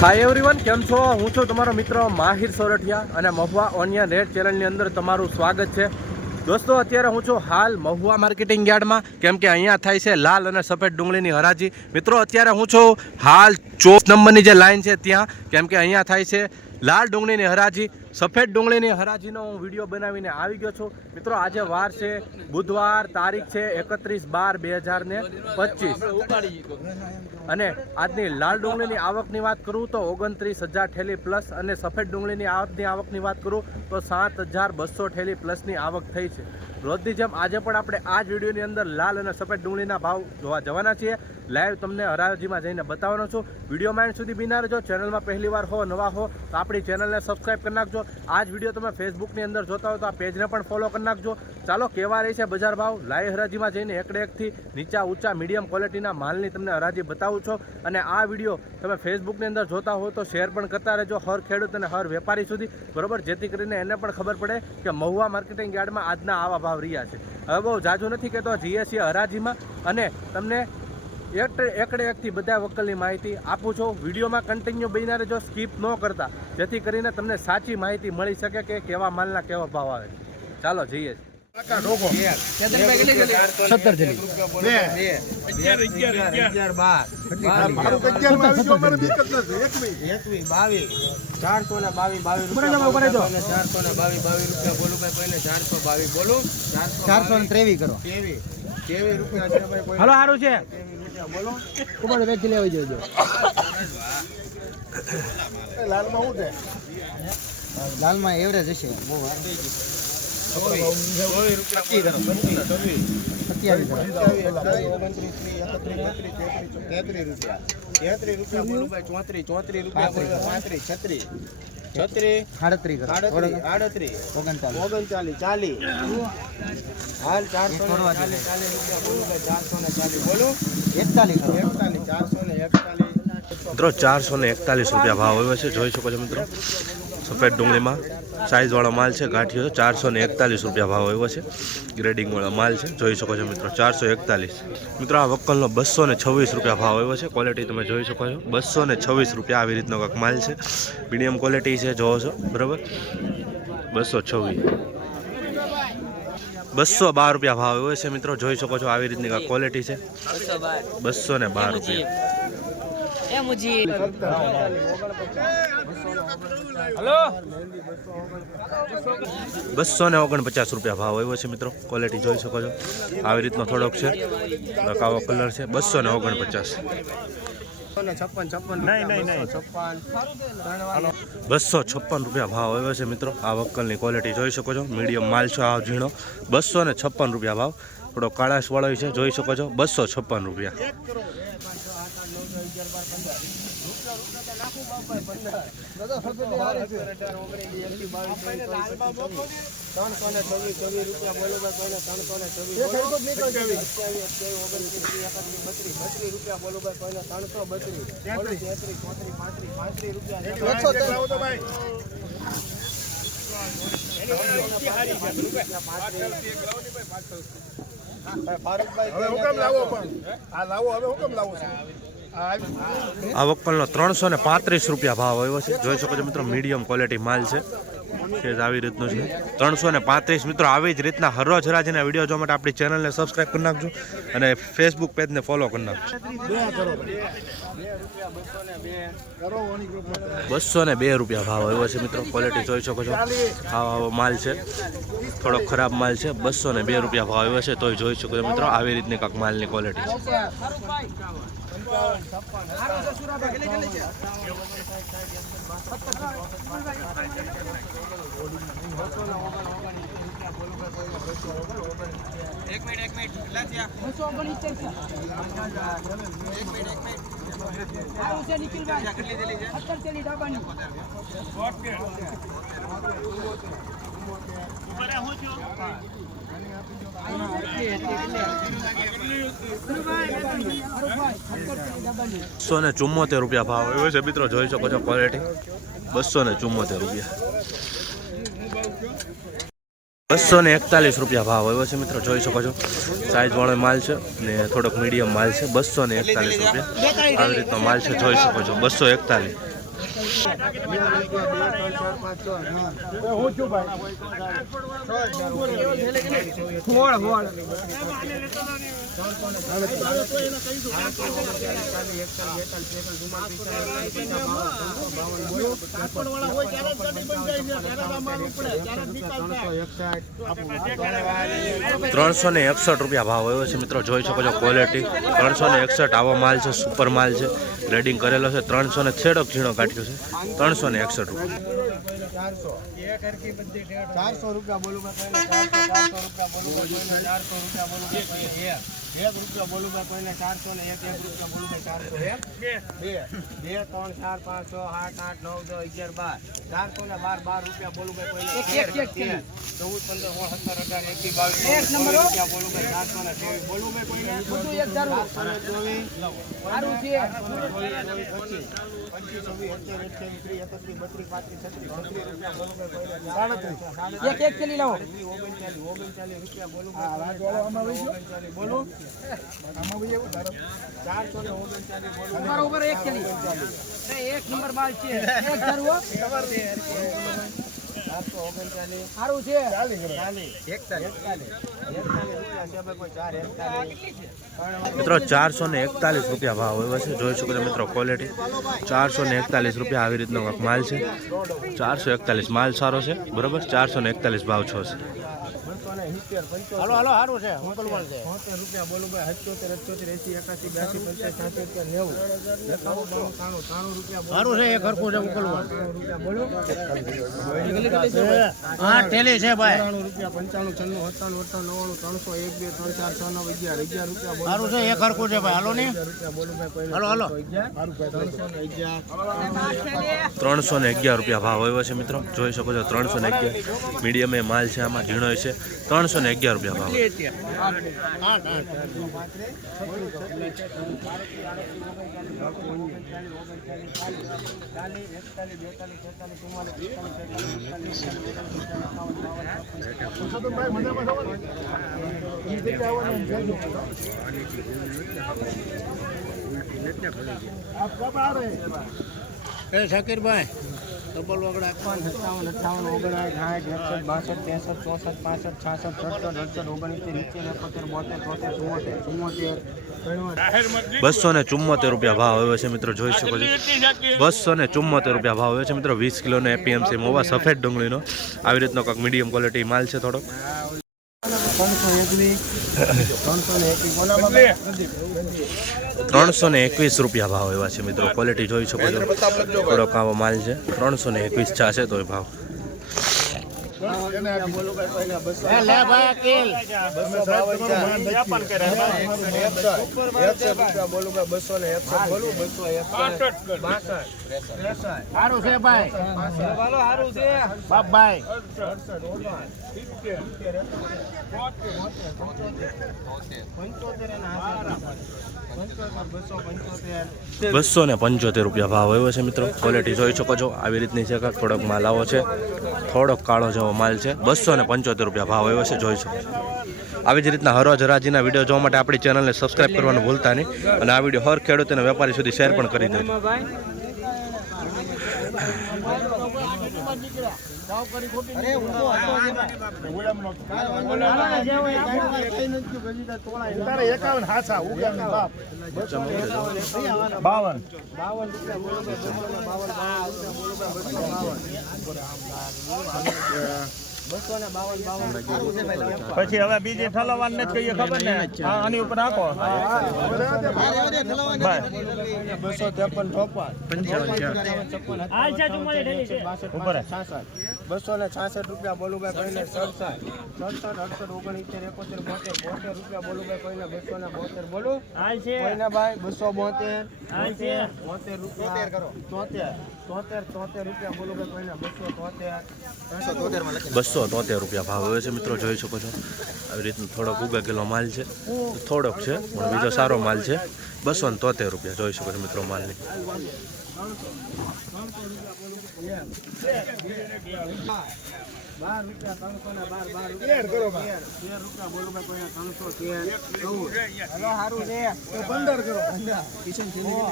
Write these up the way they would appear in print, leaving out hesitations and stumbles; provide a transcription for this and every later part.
Hi everyone, કેમ છો? હું છું તમારો મિત્ર માહિર સોરઠિયા અને મહુવા ઓનિયન રેડ ચેનલની અંદર તમારું સ્વાગત છે. દોસ્તો, અત્યારે હું છું હાલ મહુવા માર્કેટિંગ યાર્ડમાં, કેમ કે અહીંયા થાય છે લાલ અને સફેદ ડુંગળીની હરાજી. મિત્રો, અત્યારે હું છું હાલ 4 નંબરની જે લાઈન છે ત્યાં, કેમ કે અહીંયા થાય છે લાલ ડુંગળીની હરાજી. સફેદ ડુંગળીની હરાજીનો હું વિડીયો બનાવીને આવી ગયો છું. મિત્રો, આજે વાર છે બુધવાર, તારીખ છે 31/12/2025 અને આજની લાલ ડુંગળીની આવકની વાત કરું તો 29,000 ઠેલી પ્લસ અને સફેદ ડુંગળીની આવકની વાત કરું તો 7,200 ઠેલી પ્લસની આવક થઈ છે. રોજની જેમ આજે પણ આપણે આ જ વિડીયોની અંદર લાલ અને સફેદ ડુંગળીના ભાવ જોવા જવાના છીએ. લાઈવ તમને હરાજીમાં જઈને બતાવવાનો છું. વિડીયોમાં એન્ડ સુધી બિના રહેજો. ચેનલમાં પહેલી વાર હો, નવા હો તો આપણી ચેનલને સબસ્ક્રાઈબ કરી નાખજો. આ જ વિડીયો તમે ફેસબુકની અંદર જોતા હોય તો આ પેજને પણ ફોલો કરી નાખજો. ચાલો, કેવા રહી છે બજાર ભાવ. લાઈવ હરાજીમાં જઈને એકડે એકથી નીચા ઊંચા મીડિયમ ક્વોલિટીના માલની તમને હરાજી બતાવું છું. અને આ વિડીયો તમે ફેસબુકની અંદર જોતા હો તો શેર પણ કરતા રહેજો હર ખેડૂત અને હર વેપારી સુધી, બરોબર, જેથી કરીને એને પણ ખબર પડે કે મહુવા માર્કેટિંગ યાર્ડમાં આજના આવા ભાવ રહ્યા છે. હવે બહુ જાજુ નથી કહેતો, જઈએ છીએ હરાજીમાં અને તમને એકડે એકથી બધા વકલની માહિતી આપું છું. વિડીયોમાં કન્ટિન્યુ બન્યા રહેજો, સ્કીપ ન કરતા, જેથી કરીને તમને સાચી માહિતી મળી શકે કે કેવા માલના કેવા ભાવ આવે. ચાલો જઈએ. હાલો, સારું છે. વેચી લેવી જોઈએ. લાલમાં શું છે? લાલમાં એવરેજ હશે. મિત્રો, 441 રૂપિયા ભાવ આવ્યો છે, જોઈ શકો છો. મિત્રો, સફેદ ડુંગળીમાં સાઇઝવાળો માલ છે, ગાંઠિયો 441 રૂપિયા ભાવ આવ્યો છે. ગ્રેડિંગવાળો માલ છે, જોઈ શકો છો. મિત્રો, 441. મિત્રો, આ વક્કલનો 226 રૂપિયા ભાવ આવ્યો છે. ક્વોલિટી તમે જોઈ શકો છો, 226 રૂપિયા. આવી રીતનો કંઈક માલ છે, મીડિયમ ક્વોલિટી છે, જોવો છો, બરાબર. 226. 212 રૂપિયા ભાવ આવ્યો છે. મિત્રો, જોઈ શકો છો, આવી રીતની કંઈક ક્વોલિટી છે. 212 રૂપિયા. હલો, 249 રૂપિયા ભાવ આવ્યો છે. મિત્રો, ક્વોલિટી જોઈ શકો છો, આવી રીતનો થોડોક છે, કાવો કલર છે. 249. 256 રૂપિયા ભાવ આવ્યો છે. મિત્રો, આ વક્કલની ક્વોલિટી જોઈ શકો છો, મીડિયમ માલ છે, આ ઝીણો. 256 રૂપિયા ભાવ. થોડો કાળાશ વાળો છે, જોઈ શકો છો. 256 રૂપિયા. આ વક્કલનો 335 રૂપિયા ભાવ આવ્યો છે, જોઈ શકો છો. મિત્રો, મીડિયમ ક્વોલિટી માલ છે, આવી રીતનું છે. 335. મિત્રો, આવી જ રીતના હરરોજ હરાજીના વિડીયો જોવા માટે આપણી ચેનલને સબસ્ક્રાઈબ કરી નાખજો અને ફેસબુક પેજને ફોલો કરી નાખજો. 202 રૂપિયા ભાવ આવ્યો છે. મિત્રો, ક્વોલિટી જોઈ શકો છો, આવો માલ છે, થોડો ખરાબ માલ છે. 202 રૂપિયા ભાવ આવ્યો છે, તોય જોઈ શકો છો. મિત્રો, આવી રીતની કાંક માલની ક્વોલિટી છે. ₹274 ભાવ આવ્યો છે. મિત્રો, જોઈ શકો છો, ક્વોલિટી 274 રૂપિયા. 241 રૂપિયા ભાવ આવ્યો છે. મિત્રો, જોઈ શકો છો, સાઈઝ વાળો માલ છે ને થોડોક મીડિયમ માલ છે. 241 રૂપિયા આવી રીતનો માલ છે, જોઈ શકો છો. 241. હું છું ભાઈ ₹361 ભાવ આવ્યો છે મિત્રો, જોઈ શકો છો ક્વોલિટી 361 આવો માલ છે, સુપર માલ છે, ગ્રેડિંગ કરેલો છે. 300 છેડો ઝીણો કાઢ્યો છે, ₹361. 400 રૂપિયા બોલું ભાઈ, 1 રૂપિયા બોલું ભાઈ, કોઈને 400 ને 1 રૂપિયા બોલું ભાઈ, 400 2 3 4 5 6 7 8 9 10 11 12 400 ને 12 રૂપિયા બોલું ભાઈ, કોઈને 14 15 16 17 18 19 20 રૂપિયા બોલું ભાઈ, 400 ને 24 બોલું ભાઈ, કોઈને એક નંબર માલ છે, એક ધરવો સારું છે. 441 ભાવ આવ્યો છે, જોઈ શકો છો મિત્રો ક્વોલિટી 441 રૂપિયા આવી રીતનો માલ છે. 441 માલ સારો છે, બરોબર. 441 ભાવ છો છે. હાલો હાલો સારું છે, મોકલવાનું છે. 70 રૂપિયા બોલું ભાઈ, 78 78 80 85 90 90 ટેલી છે ભાઈ. 95 રૂપિયા 95 96 97 98 301 2 3 4 6 9 11 રૂપિયા સારું છે, એક હરખું છે ભાઈ. હાલો ને રૂપિયા બોલું ભાઈ, હાલો હાલો 311 રૂપિયા ભાવ આવ્યો છે મિત્રો, જોઈ શકો છો 311 મીડિયમ એ માલ છે, આમાં ઝીણો છે. 311 રૂપિયા ભાવ. શકીરભાઈ ડબલ વગડા 57 58 59 60 62 63 64 65 ₹274 રૂપિયા ભાવ આવ્યો છે મિત્રો, જોઈ શકો છો. ₹274 ભાવ આવ્યો છે મિત્રો. 20 કિલોનો એપીએમસી મોવા સફેદ ડુંગળીનો આવી રીતનો કંઈક મીડિયમ ક્વોલિટી માલ છે થોડો. 321 રૂપિયા ભાવ એવા છે મિત્રો, ક્વોલિટી જોઈ શકો છો. થોડોક આવો માલ છે. 321 છે તો ભાવ. સારું છે ભાઈ, સારું છે બાપભાઈ. 275 રૂપિયા ભાવ આવ્યો છે મિત્રો, ક્વોલિટી જોઈ શકો છો. આવી રીતની છે, થોડોક માલ આવો છે, થોડોક કાળો જેવો માલ છે. 275 રૂપિયા ભાવ આવ્યો છે, જોઈ શકો છો. આવી જ રીતના હરોજ હરાજીના વિડીયો જોવા માટે આપણી ચેનલને સબસ્ક્રાઈબ કરવાનું ભૂલતા નહીં, અને આ વિડીયો હર ખેડૂત અને વેપારી સુધી શેર પણ કરી દેજો. પછી હવે બીજી ઠલવાન નથી કહીએ, ખબર ને આની ઉપર નાખો. 266 રૂપિયા બોલું ભાઈ, કોઈને 67 68 69 71 72 રૂપિયા બોલું ભાઈ, કોઈને 272 બોલું કોઈને ભાઈ 272 રૂપિયા બોલું ભાઈ, કોઈને 273 રૂપિયા ભાવ આવે છે મિત્રો, જોઈ શકો છો. આવી રીતનું થોડોક ઉગાગેલો માલ છે, થોડોક છે પણ બીજો સારો માલ છે. 273 રૂપિયા જોઈ શકો છો મિત્રો માલની. 12 રૂપિયા બોલું ભાઈ, કોઈને 313 હાલો સારું છે, 15 કરો. કિશન થેલી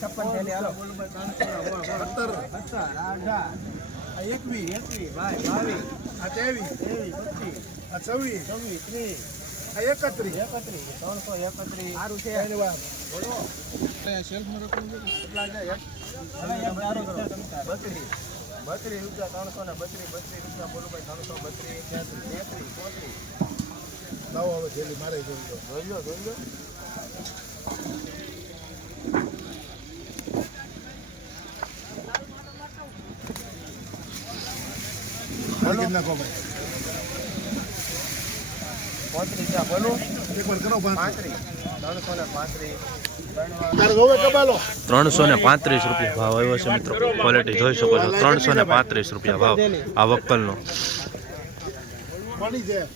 56 થેલી હાલો બોલું ભાઈ, 317 એકવીસ ભાઈ 22 આ 23 23 આ 26 25 આ 31 331 સારું છે ધન્યવાદ કેટલા છે 32 રૂપિયા 332 બોલો ભાઈ 332 33 લાવો હવે થેલી મારે જોઈ લો જોઈ લો કેટલા કહો ભાઈ 35 બોલો એકવાર કરો 35 335 તારે જોવે કબાલો 335 રૂપિયા ભાવ આવ્યો છે મિત્રો. ક્વોલિટી જોઈ શકો છો. 335 રૂપિયા ભાવ આ વક્કલનો. મળી જાય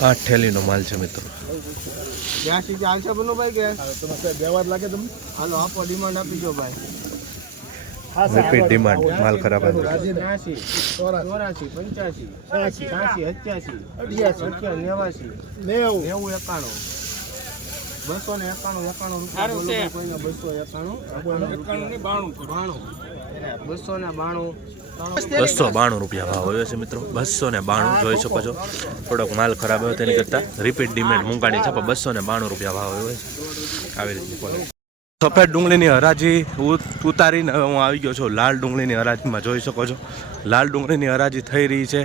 8 ઠેલીનો માલ છે મિત્રો. 82 ચાલશે બનુભાઈ કે તમે સાહેબ વ્યવહાર લાગે તમને હાલો આપો ડિમાન્ડ આપી દો ભાઈ રિપીટ ડિમાન્ડ. માલ ખરાબ આવ્યો. 83 84 85 86 87 88 89 91 291 રૂપિયા બોલો 292 રૂપિયા ભાવ આવ્યો છે મિત્રો. 292 જોઈ શકો છો. થોડોક માલ ખરાબ આવ્યો તેની કરતાં રિપીટ ડિમાન્ડ મૂંગાની છે પણ 292 રૂપિયા ભાવ આવ્યો છે. આવી રીતની સફેદ ડુંગળીની હરાજી ઉતારીને હવે હું આવી ગયો છું લાલ ડુંગળીની હરાજીમાં. જોઈ શકો છો લાલ ડુંગળીની હરાજી થઈ રહી છે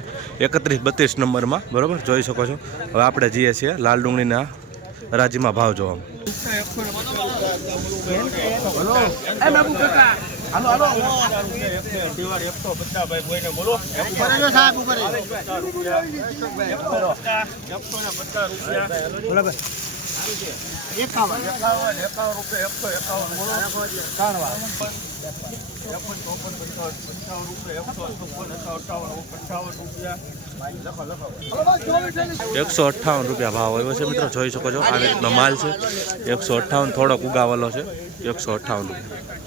31-32 નંબરમાં. બરાબર જોઈ શકો છો. હવે આપણે જઈએ છીએ લાલ ડુંગળીના હરાજીમાં ભાવ જોવા. ₹158 રૂપિયા ભાવ આવ્યો છે મિત્રો. જોઈ શકો છો આ રીતનો માલ છે. 158 થોડોક ઉગાવેલો છે. 158 રૂપિયા.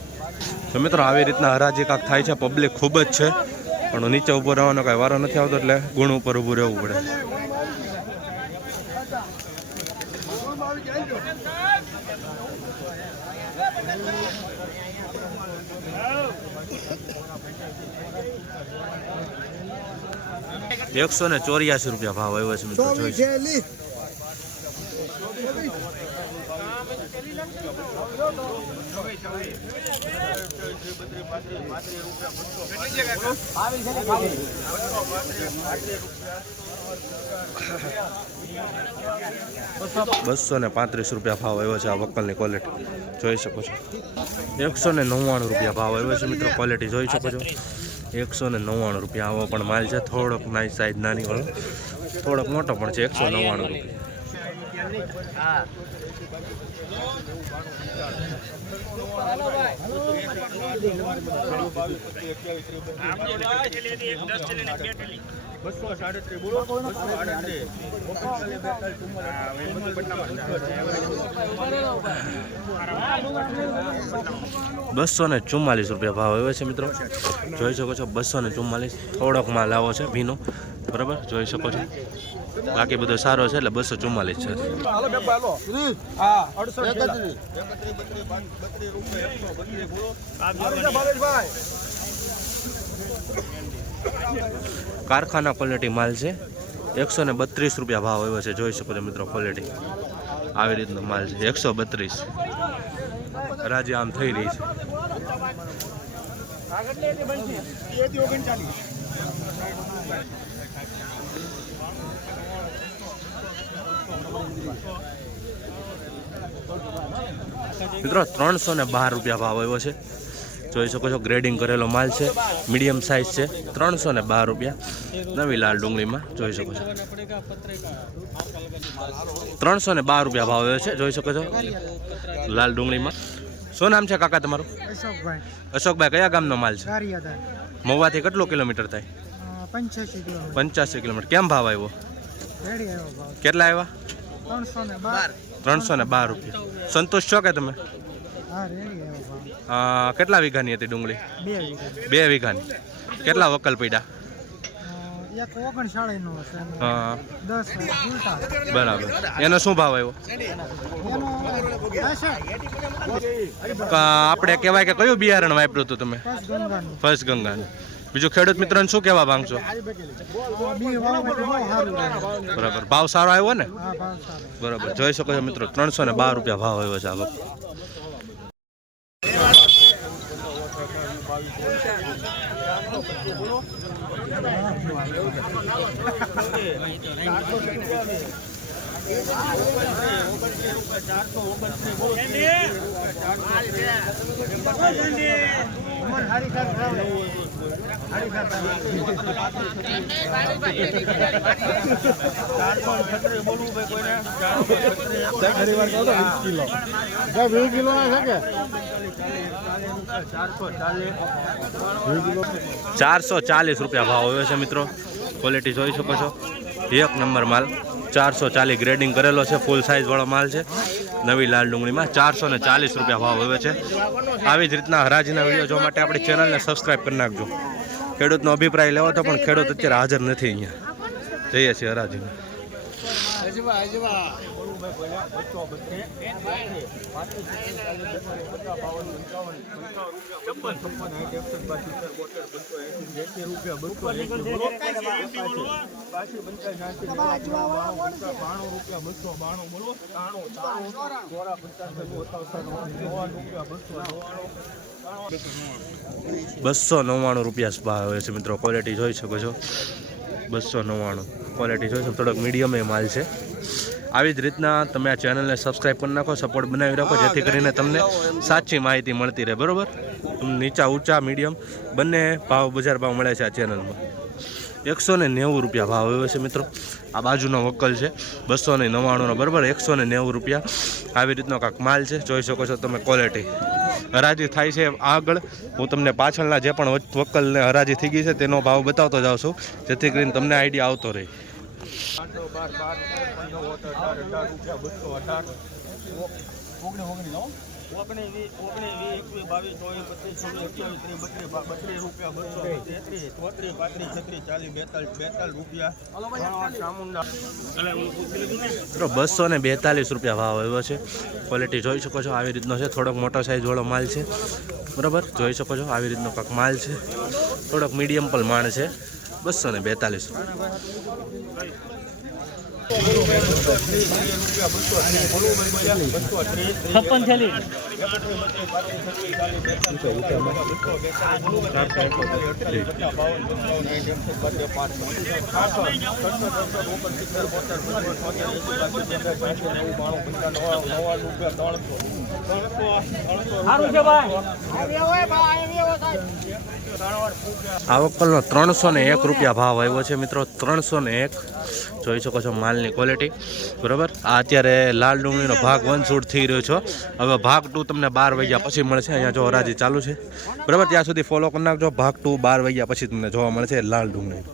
તો મિત્રો આવી રીતના હરાજી કાંક થાય છે. પબ્લિક ખૂબ જ છે પણ નીચે ઊભો રહેવાનો કાંઈ વારો નથી આવતો એટલે ગુણ ઉપર ઊભું રહેવું પડે. ₹184 રૂપિયા ભાવ આવ્યો છે મિત્રો. જોઈ ₹235 રૂપિયા ભાવ આવ્યો છે આ વક્કલની ક્વોલિટી. જોઈ શકો છો. ₹199 રૂપિયા ભાવ આવ્યો છે મિત્રો. ક્વોલિટી જોઈ શકો છો. 199 રૂપિયા આવો પણ માલ છે. થોડોક નાની સાઈઝ નાની વાળો, થોડોક મોટો પણ છે. 199 રૂપિયા. ₹244 રૂપિયા ભાવ આવ્યો છે મિત્રો. જોઈ શકો છો 244. થોડોક માલ આવો છે ભીનો. બરાબર જોઈ શકો છો. બાકી બધો સારો છે એટલે 244 છે. કારખાના ક્વોલિટી માલ છે. 132 રૂપિયા ભાવ આવ્યો છે. જોઈ શકો છો મિત્રો ક્વોલિટી આવી રીતનો માલ છે. 132 રાજી આમ થઈ રહી છે. મિત્રો 312 રૂપિયા ભાવ આવ્યો છે. જોઈ શકો છો ગ્રેડિંગ કરેલો માલ છે. મીડિયમ સાઇઝ છે. 312 રૂપિયા નવી લાલ ડુંગળીમાં. જોઈ શકો છો 312 રૂપિયા ભાવ આવ્યો છે. જોઈ શકો છો લાલ ડુંગળીમાં. શું નામ છે કાકા તમારું? અશોકભાઈ. કયા ગામનો માલ છે? મહુવાથી કેટલું કિલોમીટર થાય? 85 કિલોમીટર. 85 કિલોમીટર. કેમ ભાવ આવ્યો? કેટલા આવ્યા? 312 રૂપિયા. સંતોષ છો કે તમે? કેટલા વીઘાની હતી ડુંગળી? 2 વીઘાની. કેટલા વકલ પડ્યા? હા, બરાબર. એનો શું ભાવ આવ્યો? આપણે કહેવાય કે કયું બિયારણ વાપર્યું હતું તમે? ફર્સ્ટ ગંગાનું. બીજું ખેડૂત મિત્રોને શું કહેવા માંગશો? બરાબર, ભાવ સારો આવ્યો ને? બરાબર, જોઈ શકો છો મિત્રો 312 રૂપિયા ભાવ આવ્યો છે આ વખતે. ₹440 રૂપિયા ભાવ આવ્યો છે મિત્રો. ક્વોલિટી જોઈ શકો છો, 1 નંબર માલ. 440 ગ્રેડિંગ કરેલો છે, ફૂલ સાઇઝ વાળો માલ છે. નવી લાલ ડુંગળીમાં 440 રૂપિયા ભાવ આવે છે. આવી જ રીતના હરાજીના વિડીયો જોવા માટે આપણી ચેનલને સબસ્ક્રાઈબ કરી નાખજો. ખેડૂતનો અભિપ્રાય લેવો તો પણ ખેડૂત અત્યારે હાજર નથી અહીંયા. જઈએ છીએ હરાજીને. ₹299 ભાવ આવે છે મિત્રો. ક્વોલિટી જોઈ શકો છો, 299 ક્વોલિટી જોઈ શકો. થોડોક મીડિયમ એ માલ છે. આવી જ રીતના તમે આ ચેનલને સબસ્ક્રાઈબ કરી નાખો, સપોર્ટ બનાવી રાખો, જેથી કરીને તમને સાચી માહિતી મળતી રહે. બરાબર, નીચા ઊંચા મીડિયમ બંને ભાવ, બજાર ભાવ મળે છે આ ચેનલમાં. 190 રૂપિયા ભાવ આવ્યો છે મિત્રો. આ બાજુનો વકલ છે 299, બરાબર, 190 રૂપિયા. આવી રીતનો કાંક માલ છે, જોઈ શકો છો તમે. ક્વોલિટી હરાજી થાય છે આગળ. હું તમને પાછળના જે પણ વકલને હરાજી થઈ ગઈ છે તેનો ભાવ બતાવતો જાઉં છું, જેથી કરીને તમને આઈડિયા આવતો રહે. ₹242 રૂપિયા ભાવ આવ્યો છે. ક્વોલિટી જોઈ શકો છો, આવી રીતનો છે. થોડોક મોટો સાઇઝ વાળો માલ છે, બરાબર, જોઈ શકો છો. આવી રીતનો કાંક માલ છે. થોડોક મીડિયમ પણ માણ છે. 242 આ વકલનો 301 રૂપિયા ભાવ આવ્યો છે મિત્રો. 301 જોઈ શકો છો માલની ક્વોલિટી, બરાબર. આ અત્યારે લાલ ડુંગળીનો ભાગ 1 શૂટ થઈ રહ્યો છો. હવે ભાગ 2 તમને 12 વાગ્યા પછી મળશે. અહીંયા જો હરાજી ચાલુ છે, બરાબર. ત્યાં સુધી ફોલો કરી નાખજો. ભાગ 2 12 વાગ્યા પછી તમને જોવા મળશે લાલ ડુંગળી.